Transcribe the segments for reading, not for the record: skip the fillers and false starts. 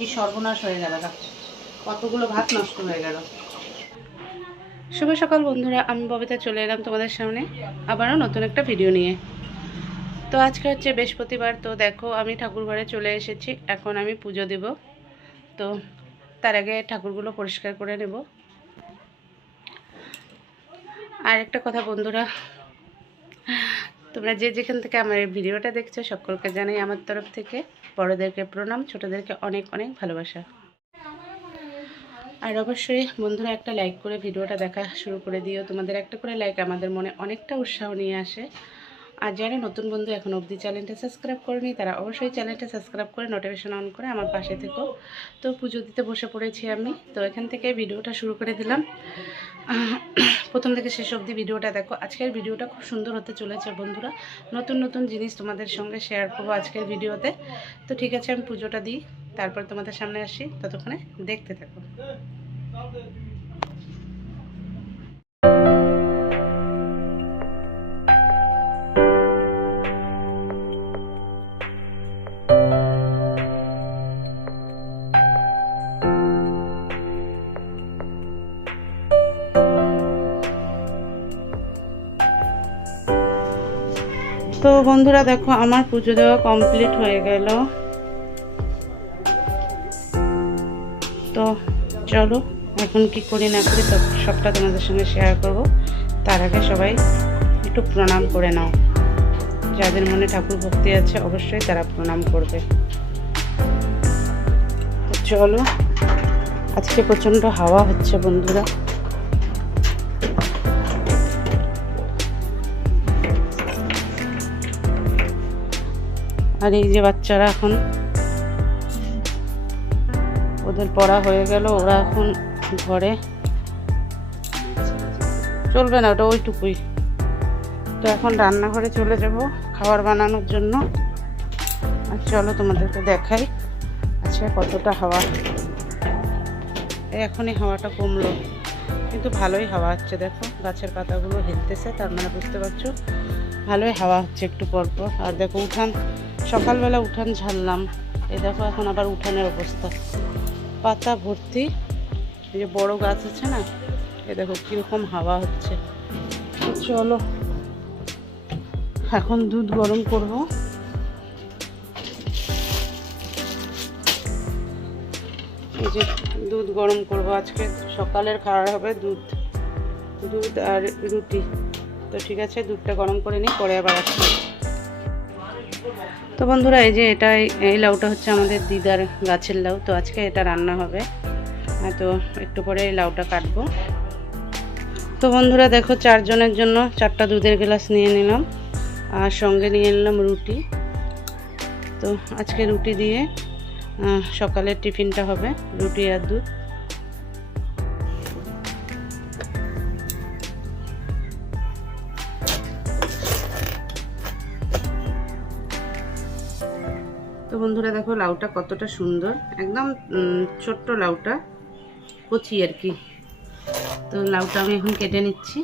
কি সর্বনাশ হয়ে গেল, কতগুলো ভাত নষ্ট হয়ে গেল। শুভ সকাল বন্ধুরা, আমি ববিতা চলে এলাম তোমাদের সামনে আবারও নতুন একটা ভিডিও নিয়ে। তো আজকে হচ্ছে বৃহস্পতিবার। তো দেখো আমি ঠাকুর ঘরে চলে এসেছি, এখন আমি পুজো দেব। তো তার আগে ঠাকুরগুলো পরিষ্কার করে নেব। আর একটা কথা বন্ধুরা, তোমরা যে যেখান থেকে আমার এই ভিডিওটা দেখছো সকলকে জানাই আমার তরফ থেকে বড়োদেরকে প্রণাম, ছোটোদেরকে অনেক অনেক ভালোবাসা। আর অবশ্যই বন্ধুরা একটা লাইক করে ভিডিওটা দেখা শুরু করে দিও। তোমাদের একটা করে লাইক আমাদের মনে অনেকটা উৎসাহ নিয়ে আসে। আর যারা নতুন বন্ধু এখন অবধি চ্যানেলটা সাবস্ক্রাইব করেনি তারা অবশ্যই চ্যানেলটা সাবস্ক্রাইব করে নোটিফিকেশন অন করে আমার পাশে থেকো। তো পুজো দিতে বসে পড়েছি আমি। তো এখান থেকে ভিডিওটা শুরু করে দিলাম। প্রথম থেকে শেষ অবধি ভিডিওটা দেখো। আজকের ভিডিওটা খুব সুন্দর হতে চলেছে বন্ধুরা। নতুন নতুন জিনিস তোমাদের সঙ্গে শেয়ার করবো আজকের ভিডিওতে। তো ঠিক আছে, আমি পুজোটা দিই, তারপর তোমাদের সামনে আসি, ততক্ষণে দেখতে থাকো। তো বন্ধুরা দেখো আমার পুজো দেওয়া কমপ্লিট হয়ে গেল। তো চলো এখন কি করি না করি তো সবটা তোমাদের সঙ্গে শেয়ার করব। তার আগে সবাই একটু প্রণাম করে নাও। যাদের মনে ঠাকুর ভক্তি আছে অবশ্যই তারা প্রণাম করবে। চলো, আজকে প্রচণ্ড হাওয়া হচ্ছে বন্ধুরা। আর এই যে বাচ্চারা এখন ওদের পড়া হয়ে গেল, ওরা এখন ঘরে, চলবে না ওটা ওইটুকুই। তো এখন রান্নাঘরে চলে যাব খাবার বানানোর জন্য। আর চলো তোমাদেরকে দেখাই আজকে কতটা হাওয়া। এখনই হাওয়াটা কমলো, কিন্তু ভালোই হাওয়া হচ্ছে। দেখো গাছের পাতাগুলো হিলতেছে, তার মানে বুঝতে পারছো ভালোই হাওয়া হচ্ছে একটু পরপর। আর দেখো উঠান, সকালবেলা উঠান ঝাড়লাম, এই দেখো এখন আবার উঠানের অবস্থা পাতা ভর্তি। এই যে বড় গাছ আছে না, এই দেখো কীরকম হাওয়া হচ্ছে। চলো এখন দুধ গরম করব। এই যে দুধ গরম করব, আজকে সকালের খাবার হবে দুধ আর রুটি। তো ঠিক আছে, দুধটা গরম করে নিই, পরে আবার আসছি। তো বন্ধুরা এই যে এই লাউটা হচ্ছে আমাদের দিদার গাছের লাউ। তো আজকে এটা রান্না হবে। তো একটু পরে এই লাউটা কাটবো। তো বন্ধুরা দেখো 4 জনের জন্য 4টা দুধের গ্লাস নিয়ে নিলাম, আর সঙ্গে নিয়ে নিলাম রুটি। তো আজকে রুটি দিয়ে সকালের টিফিনটা হবে, রুটি আর দুধ। তো বন্ধুরা দেখো লাউটা কতটা সুন্দর, একদম ছোট্ট লাউটা, কচি আর কি। তো লাউটা আমি এখন কেটে নিচ্ছি।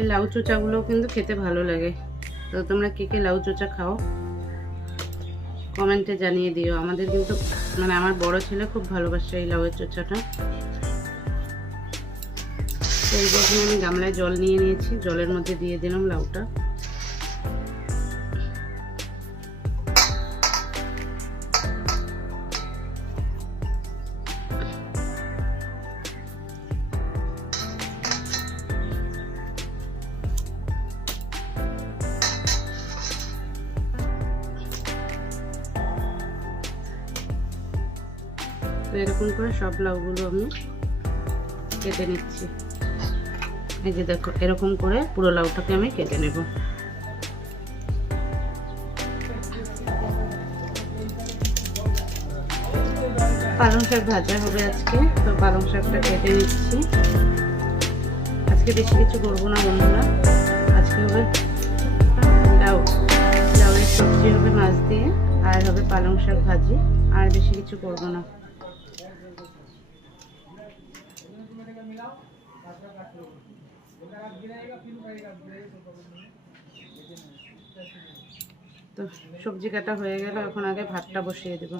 এই লাউ চোচাগুলো কিন্তু খেতে ভালো লাগে। তো তোমরা কে কে লাউ চোচা খাও কমেন্টে জানিয়ে দিও। আমাদের কিন্তু মানে আমার বড় ছেলে খুব ভালোবাসে এই লাউয়ের চোচাটা। তো এই জন্য আমি গামলায় জল নিয়ে নিয়েছি, জলের মধ্যে দিয়ে দিলাম লাউটা। তো এরকম করে সব লাউগুলো আমি কেটে নিচ্ছি। এই যে দেখো এরকম করে পুরো লাউটাকে আমি কেটে নেব। পালং শাক ভাজা হবে আজকে, তো পালং শাকটা কেটে নিচ্ছি। আজকে বেশি কিছু করবো না বন্ধুরা, আজকে হবে লাউয়ের সবজি হবে মাছ দিয়ে, আর হবে পালং শাক ভাজি, আর বেশি কিছু করবো না। তো সবজি কাটা হয়ে গেল, এখন আগে ভাতটা বসিয়ে দেব।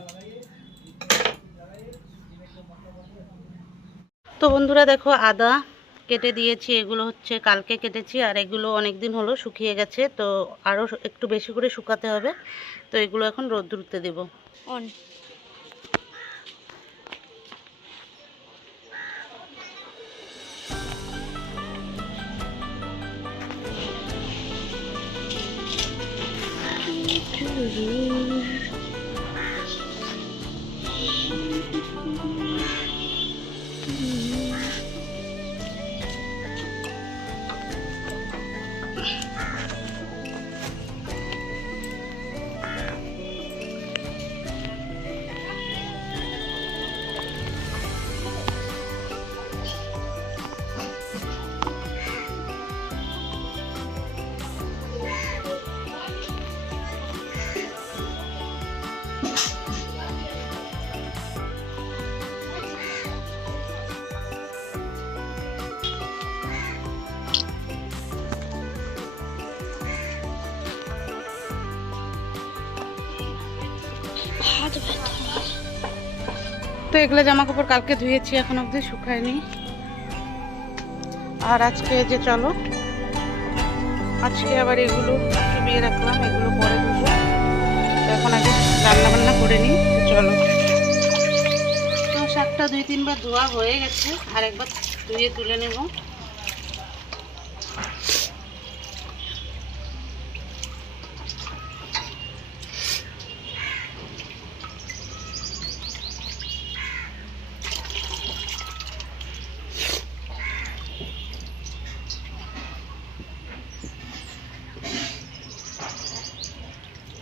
তো বন্ধুরা দেখো, আদা কেটে দিয়েছি, এগুলো হচ্ছে কালকে কেটেছি, আর এগুলো অনেক দিন হলো শুকিয়ে গেছে, তো আরও একটু বেশি করে শুকাতে হবে। তো এগুলো এখন রোদ্দুরতে দেব। তো এগুলো জামা কাপড় কালকে ধুয়েছি, এখন অবধি শুকায়নি। আর আজকে যে চলো, আজকে আবার এগুলো চুবিয়ে রাখলাম, এগুলো পরে ধুবো। তো এখন আগে রান্না বান্না করে নিই, চলো। তো শাকটা 2-3 বার ধোয়া হয়ে গেছে, আর একবার ধুয়ে তুলে নেব।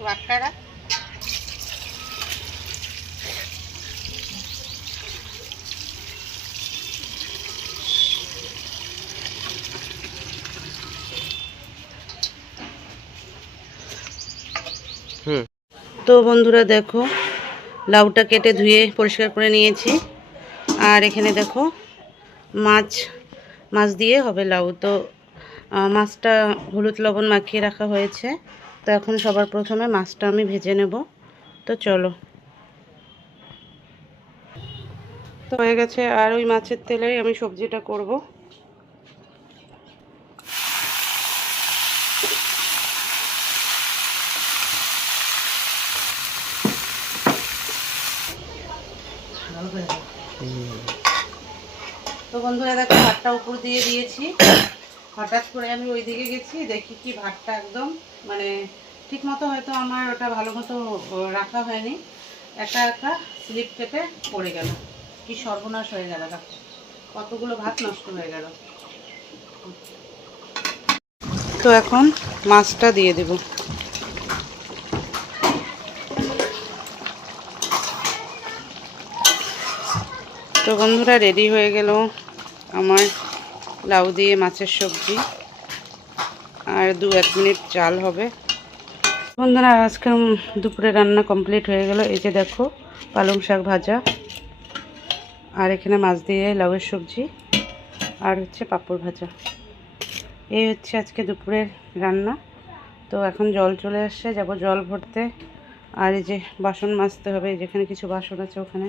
বাটকারা তো বন্ধুরা দেখো, লাউটা কেটে ধুয়ে পরিষ্কার করে নিয়েছি, আর এখানে দেখো মাছ দিয়ে হবে লাউ। তো মাছটা হলুদ লবণ মাখিয়ে রাখা হয়েছে। তো এখন সবার প্রথমে মাছটা আমি ভেজে নেব। তো চলো। তো হয়ে গেছে, আর ওই মাছের তেলেই আমি সবজিটা করব। তো বন্ধুরা দেখো, ভাতটা উপর দিয়ে দিয়েছি। হঠাৎ করে আমি ওই দিকে গেছি, দেখি কি ভাতটা একদম মানে ঠিক মতো হয়তো আমার ওটা ভালো মতো রাখা হয়নি, একা একা স্লিপ কেটে পড়ে গেল। কি সর্বনাশ হয়ে গেল, কতগুলো ভাত নষ্ট হয়ে গেল। তো এখন মাছটা দিয়ে দেব। তো বন্ধুরা রেডি হয়ে গেল আমার লাউ দিয়ে মাছের সবজি, আর 2-1 মিনিট জাল হবে। বন্ধুরা আজকে দুপুরে রান্না কমপ্লিট হয়ে গেল। এই যে দেখো, পালং শাক ভাজা, আর এখানে মাছ দিয়ে লাউয়ের সবজি, আর হচ্ছে পাঁপড় ভাজা। এই হচ্ছে আজকে দুপুরের রান্না। তো এখন জল চলে আসছে, যাব জল ভরতে। আর এই যে বাসন মাজতে হবে, যেখানে কিছু বাসন আছে ওখানে।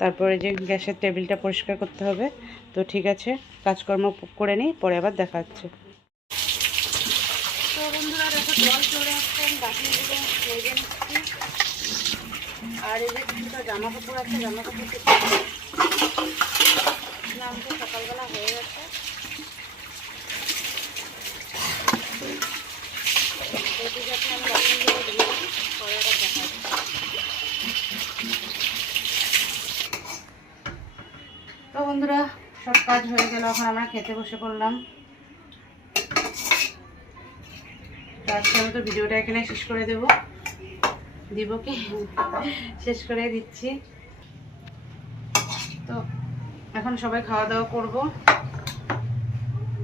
তারপরে যে গ্যাসের টেবিলটা পরিষ্কার করতে হবে। তো ঠিক আছে, কাজকর্ম করে নিই, পরে আবার দেখা হচ্ছে। তো বন্ধুরা দেখো, জল চলে আসছে, আমি বাসনগুলো মেজে নিচ্ছি। আর এই যে কিছুটা জামা কাপড় আছে, জামা কাপড় স্নান তো সকালবেলা হয়ে গেছে। ঠিক আছে, আমি বাসনগুলো ধুয়ে পরে আবার দেখা হচ্ছে। তো বন্ধুরা সব কাজ হয়ে গেল, এখন আমরা খেতে বসে পড়লাম। তো আজকে আমি তো ভিডিওটা এখানে শেষ করে দেব কি শেষ করে দিচ্ছি। তো এখন সবাই খাওয়া দাওয়া করব।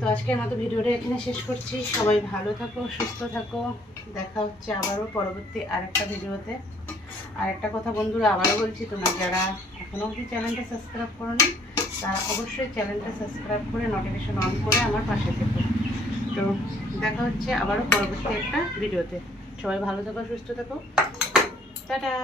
তো আজকের মতো ভিডিওটা এখানে শেষ করছি। সবাই ভালো থাকো, সুস্থ থাকো। দেখা হচ্ছে আবারও পরবর্তী আরেকটা ভিডিওতে। আর একটা কথা বন্ধুরা আবারও বলছি, তোমরা যারা এখনও অবধি চ্যানেলটা সাবস্ক্রাইব করোনি তারা অবশ্যই চ্যানেলটা সাবস্ক্রাইব করে নোটিফিকেশন অন করে আমার পাশে থেকো। তো দেখা হচ্ছে আবারও পরবর্তী একটা ভিডিওতে। সবাই ভালো থাকো, সুস্থ থাকো। টাটা।